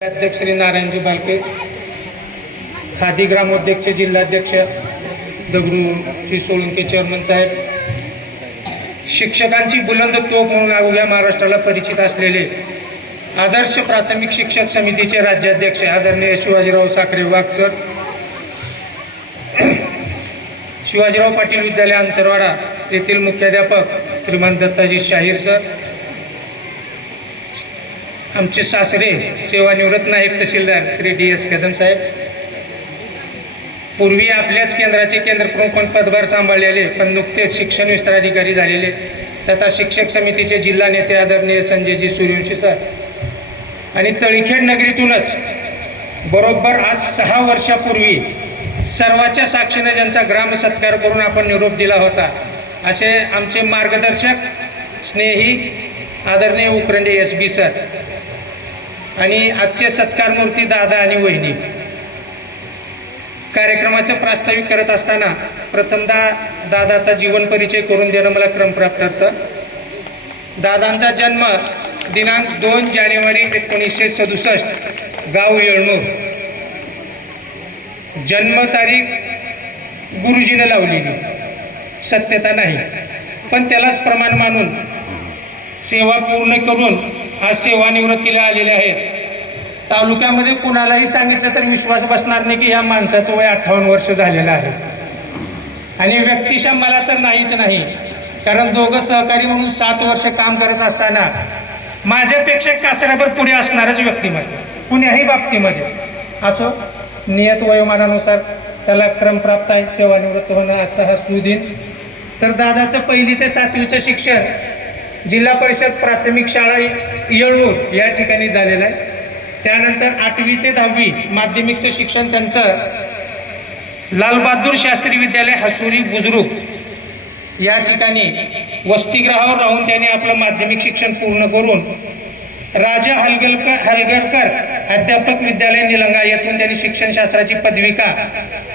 अध्यक्ष श्री नारायणजी बालके खादी ग्रामोद्योगचे जिल्हाध्यक्ष दगडू श्री सोळंके चेअरमन साहेब शिक्षकांची बुलंद तोफ म्हणून अवघ्या महाराष्ट्राला परिचित असलेले आदर्श प्राथमिक शिक्षक समितीचे राज्याध्यक्ष आदरणीय शिवाजीराव साखरे वाघ सर शिवाजीराव पाटील विद्यालय अंसरवाडा येथील मुख्याध्यापक श्रीमान दत्ताजी शाहीर सर आमचे सासरे सेवानिवृत्त नायब तहसीलदार श्री डी एस कदम साहेब. पूर्वी आपल्याच केंद्राचे केंद्रप्रमुख पण पदभार सांभाळलेले पण नुकतेच शिक्षण विस्ताराधिकारी झालेले. तथा शिक्षक समितीचे जिल्हा नेते आदरणीय संजयजी सूर्यवंशी सर. आणि तळीखेड नगरीतूनच बरोबर आज सहा वर्षापूर्वी सर्वाच्या साक्षीने ज्यांचा ग्राम सत्कार करून आपण निरोप दिला होता असे आमचे मार्गदर्शक स्नेही आदरणीय उकरंडे एस बी सर. आणि आजचे सत्कारमूर्ती दादा आणि वहिनी. कार्यक्रमाचं प्रास्ताविक करत असताना प्रथमदा दादाचा जीवन परिचय करून देणं मला क्रम प्राप्त होतं दादांचा जन्म दिनांक दोन जानेवारी एकोणीसशे सदुसष्ट गाव येळणूर जन्मतारीख गुरुजीनं लावलेली. सत्यता नाही. पण त्यालाच प्रमाण मानून सेवा पूर्ण करून आज सेवानिवृत्तीला आलेले आहेत. तालुक्यामध्ये कुणालाही सांगितलं तर विश्वास बसणार नाही की या माणसाचं वय अठ्ठावन्न वर्ष झालेलं आहे. आणि व्यक्तिशा मला तर नाहीच नाही. कारण दोघं सहकारी म्हणून सात वर्ष काम करत असताना माझ्यापेक्षा कासऱ्याभर पुढे असणारच व्यक्तीमध्ये कुण्याही बाबतीमध्ये. असो नियत वयोमानानुसार त्याला क्रम प्राप्त आहे सेवानिवृत्त होणं आजचा हा सुदिन. तर दादाचं पहिली ते सातवीचं शिक्षण जिल्हा परिषद प्राथमिक शाळा येळूर या ठिकाणी झालेलं आहे. त्यानंतर आठवी ते दहावी माध्यमिकचं शिक्षण त्यांचं लालबहादूर शास्त्री विद्यालय हसुरी बुजुर्ग या ठिकाणी वसतिगृहावर राहून त्यांनी आपलं माध्यमिक शिक्षण पूर्ण करून राजा हलगलकर हलगरकर अध्यापक विद्यालय निलंगा येथून त्यांनी शिक्षणशास्त्राची पदविका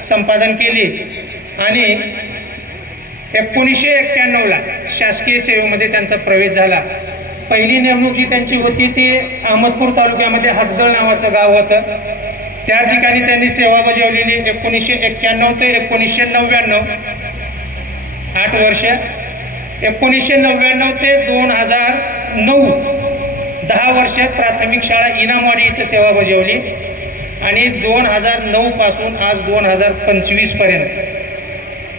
संपादन केली आणि एकोणीसशे एक्क्याण्णवला शासकीय सेवेमध्ये त्यांचा प्रवेश झाला. पहिली नेमणूक जी त्यांची होती ती अहमदपूर तालुक्यामध्ये हद्दळ नावाचं गाव होतं. त्या ठिकाणी त्यांनी सेवा बजावलेली एकोणीसशे एक्क्याण्णव ते एकोणीसशे नव्याण्णव. आठ वर्ष. एकोणीसशे नव्याण्णव ते दोन हजार नऊ. दहा वर्ष प्राथमिक शाळा इनामवाडी इथं सेवा बजावली. आणि दोन हजार नऊपासून आज दोन हजार पंचवीसपर्यंत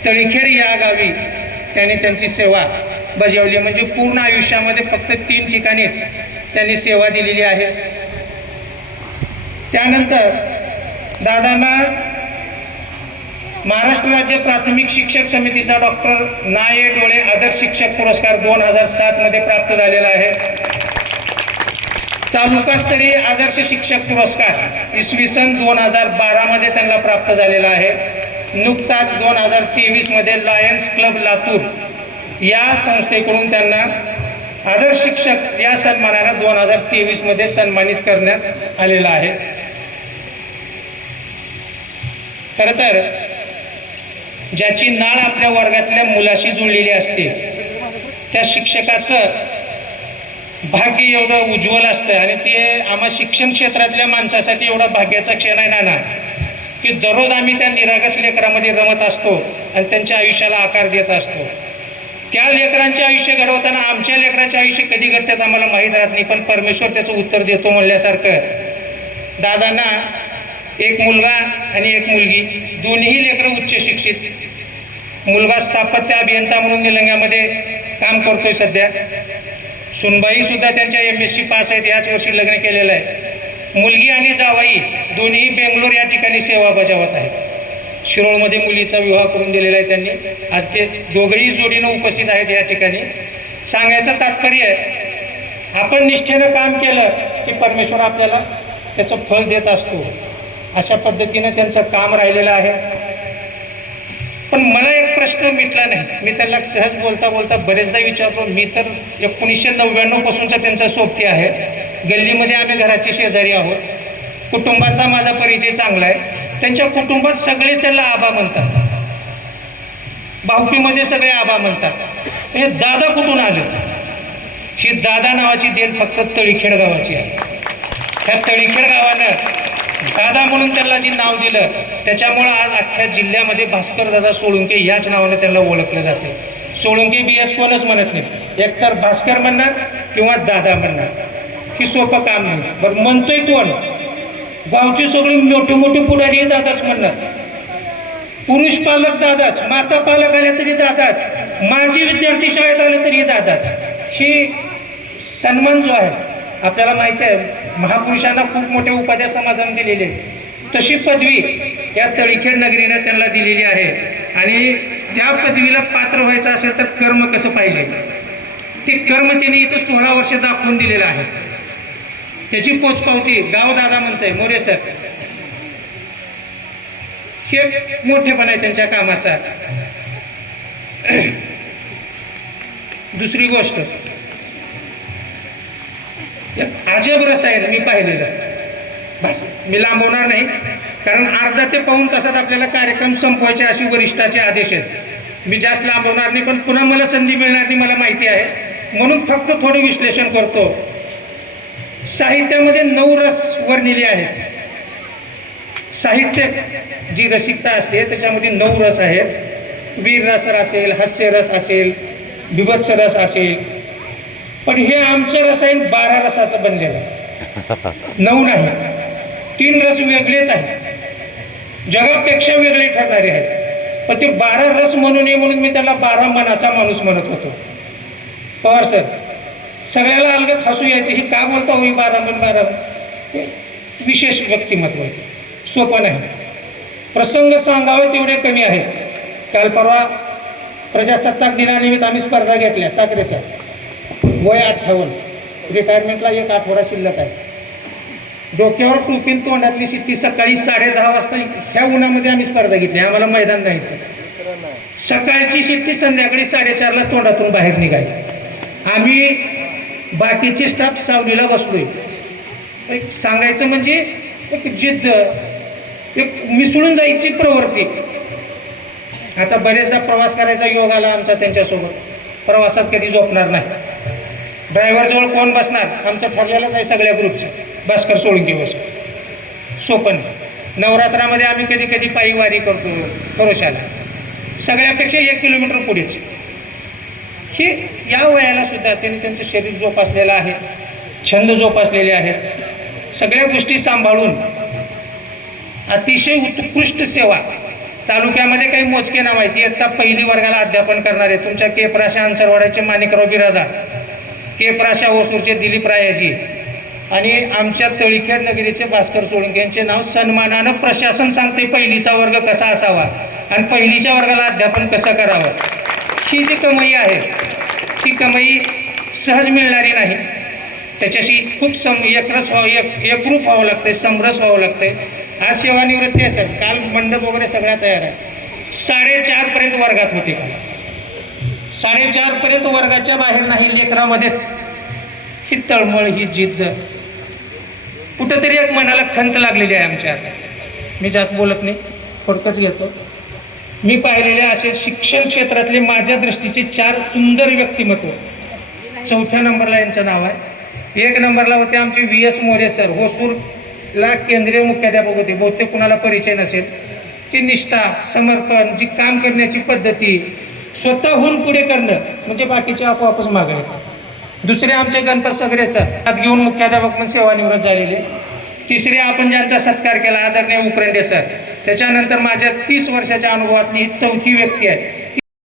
तळीखेड या गावी त्यांनी त्यांची सेवा बजावली म्हणजे पूर्ण आयुष्यामध्ये फक्त तीन ठिकाणीच त्यांनी सेवा दिलेली आहे. त्यानंतर दादांना महाराष्ट्र राज्य प्राथमिक शिक्षक समितीचा डॉक्टर नाये डोळे आदर्श शिक्षक पुरस्कार दोन हजार सातमध्ये प्राप्त झालेला आहे. तालुकास्तरीय आदर्श शिक्षक पुरस्कार इसवी सन दोन हजार बारामध्ये त्यांना प्राप्त झालेला आहे. नुकताच दोन हजार तेवीसमध्ये लायन्स क्लब लातूर या संस्थेकडून त्यांना आदर्श शिक्षक या सन्मानानं दोन हजार तेवीसमध्ये सन्मानित करण्यात आलेला आहे. खरं तर ज्याची नाळ आपल्या वर्गातल्या मुलाशी जुळलेली असते त्या शिक्षकाचं भाग्य एवढं उज्ज्वल असतं आणि ते आम्हा शिक्षण क्षेत्रातल्या माणसासाठी एवढा भाग्याचा क्षण आहे ना ना की दररोज आम्ही त्या निरागस लेकरामध्ये रमत असतो आणि त्यांच्या आयुष्याला आकार देत असतो. त्या लेकरांचे आयुष्य घडवताना आमच्या लेकरांचे आयुष्य कधी घडतात आम्हाला माहीत राहत नाही पण परमेश्वर त्याचं उत्तर देतो म्हणल्यासारखं. दादांना एक मुलगा आणि एक मुलगी दोन्ही लेकरं उच्च शिक्षित. मुलगा स्थापत्य अभियंता म्हणून निलंग्यामध्ये काम करतोय सध्या. सुनबाई सुद्धा त्यांच्या एम एस सी पास आहेत याच वर्षी लग्न केलेलं आहे. मुलगी आणि जावाई दोन्ही बेंगलोर या ठिकाणी सेवा बजावत आहेत. शिरोळमध्ये मुलीचा विवाह करून दिलेला आहे त्यांनी. आज ते दोघंही जोडीनं उपस्थित आहेत या ठिकाणी. सांगायचं तात्पर्य आपण निष्ठेनं काम केलं की परमेश्वर आपल्याला त्याचं फळ देत असतो. अशा पद्धतीनं त्यांचं काम राहिलेलं आहे. पण मला एक प्रश्न मिटला नाही. मी त्यांना सहज बोलता बोलता बरेचदा विचारतो मी तर एकोणीसशे नव्याण्णवपासूनचा त्यांचा सोबती आहे. गल्लीमध्ये आम्ही घराचे शेजारी आहोत. कुटुंबाचा माझा परिचय चांगला आहे. त्यांच्या कुटुंबात सगळेच त्यांना आबा म्हणतात. भावकीमध्ये सगळे आबा म्हणतात. हे दादा कुठून आलं? ही दादा नावाची देण फक्त तळीखेड गावाची आहे. त्या तळीखेड गावानं दादा म्हणून त्यांना जे नाव दिलं त्याच्यामुळं आज अख्ख्या जिल्ह्यामध्ये भास्कर दादा सोळुंके याच नावानं त्यांना ओळखलं जाते. सोळुंके बी एस कोणच म्हणत नाही एकतर भास्कर म्हणणार किंवा दादा म्हणणार. ही सोपं काम नाही. बरं म्हणतोय कोण? गावचे सगळे मोठे मोठे पुढारी दादाच म्हणणार. पुरुष पालक दादाच माता पालक आले तरी दादाच माझी विद्यार्थी शाळेत आले तरी दादाच. ही सन्मान जो आहे आपल्याला माहिती आहे महापुरुषांना खूप मोठ्या उपाध्या समाजाने दिलेली आहे तशी पदवी या तळीखेड नगरीने त्यांना दिलेली आहे. आणि त्या पदवीला पात्र व्हायचं असेल तर कर्म कसं पाहिजे? ते कर्म त्यांनी इथं सोळा वर्ष दाखवून दिलेलं आहे. त्याची पोचपावती गाव दादा म्हणतंय मोरे सर. हे मोठेपण आहे त्यांच्या कामाचा. दुसरी गोष्ट. एक अजब रसायन मी पाहिलेलं. बस मी लांबवणार नाही. कारण अर्धा ते पाऊन तासात आपल्याला कार्यक्रम संपवायचे अशी वरिष्ठाचे आदेश आहेत. मी जास्त लांबवणार नाही पण पुन्हा मला संधी मिळणार नाही मला माहिती आहे. म्हणून फक्त थोडं विश्लेषण करतो. साहित्यामध्ये नऊ रस वर्णिले आहेत. साहित्य जी रसिकता असते त्याच्यामध्ये नऊ रस आहेत. वीररस असेल हास्यरस असेल बिभत्स रस असेल. पण हे आमचं रसायन बारा रसाचं बनलेलं. आहे नऊ नाही तीन रस वेगळेच आहेत. जगापेक्षा वेगळे ठरणारे आहेत. पण ते बारा रस म्हणू नये म्हणून मी त्याला बारा मनाचा माणूस म्हणत होतो. पवार सर सगळ्याला अलगत हसू यायचं. ही का बोलता होई बारा मन बारा हे विशेष व्यक्तिमत्व आहे. सोपं नाही. प्रसंग सांगावे तेवढे कमी आहेत. काल परवा प्रजासत्ताक दिनानिमित्त आम्ही स्पर्धा घेतल्या साखरे सर. वय अठ्ठावन्न. रिटायरमेंटला एक आठवडा शिल्लक आहे. डोक्यावर टोपीन तोंडातली शिट्टी सकाळी साडे दहा वाजता ह्या उन्हामध्ये आम्ही स्पर्धा घेतली. आम्हाला मैदान नाही सर सकाळची शिट्टी संध्याकाळी साडेचारला तोंडातून बाहेर निघाली. आम्ही बाकीचे स्टाफ सावलीला बसलोय. एक सांगायचं म्हणजे एक जिद्द एक मिसळून जायची प्रवृत्ती. आता बरेचदा प्रवास करायचा योग आला आमचा त्यांच्यासोबत. प्रवासात कधी झोपणार नाही. ड्रायव्हरजवळ कोण बसणार? आमचं ठरलेलंच आहे सगळ्या ग्रुपचं भास्कर सोळून दिवस सोपन नवरात्रामध्ये आम्ही कधी कधी पायी वारी करतो करोशाला. सगळ्यापेक्षा एक किलोमीटर पुढेच. हे या वयाला सुद्धा त्यांनी त्यांचं शरीर जोपासलेलं आहे छंद जोपासलेले आहेत. सगळ्या गोष्टी सांभाळून अतिशय उत्कृष्ट सेवा. तालुक्यामध्ये काही मोजके नाव आहेत. इयत्ता पहिली वर्गाला अध्यापन करणारे तुमच्या केपराशा अंसरवाड्याचे माणिकराव बिरादा केपराशा ओसूरचे दिलीप रायाजी आणि आमच्या तळीखेड नगरीचे भास्कर सोळंके यांचे नाव सन्मानानं प्रशासन सांगते पहिलीचा वर्ग कसा असावा आणि पहिलीच्या वर्गाला अध्यापन कसं करावं? ही जी कमाई आहे ती कमाई सहज मिळणारी नाही. त्याच्याशी खूप सम एकरस व्हावं एक एकरूप व्हावं लागतंय समरस व्हावं लागतंय. आज सेवानिवृत्ती असेल काल मंडप वगैरे सगळ्या तयार आहे साडेचारपर्यंत वर्गात होते का साडेचारपर्यंत वर्गाच्या बाहेर नाही लेकरामध्येच. ही तळमळ ही जिद्द. कुठंतरी एक मनाला खंत लागलेली आहे आमच्या आता मी जास्त बोलत नाही थोडकंच घेतो. मी पाहिलेले असे शिक्षण क्षेत्रातले माझ्या दृष्टीचे चार सुंदर व्यक्तिमत्व. चौथ्या नंबरला यांचं नाव आहे. एक नंबरला होते आमचे व्ही एस मोरे सर. होसूरला केंद्रीय मुख्याध्यापक होते. बहुतेक कुणाला परिचय नसेल. ती निष्ठा समर्पण जी काम करण्याची पद्धती स्वतःहून पुढे करणं म्हणजे बाकीचे आपोआपच मागे दुसरे आमचे गणपत सगळे सर. हात घेऊन मुख्याध्यापक म्हणून सेवानिवृत्त झालेले. तिसरे आपण ज्यांचा सत्कार केला आदरणीय उकरंडे सर. त्याच्यानंतर माझ्या तीस वर्षाच्या अनुभवातली ही चौथी व्यक्ती आहे.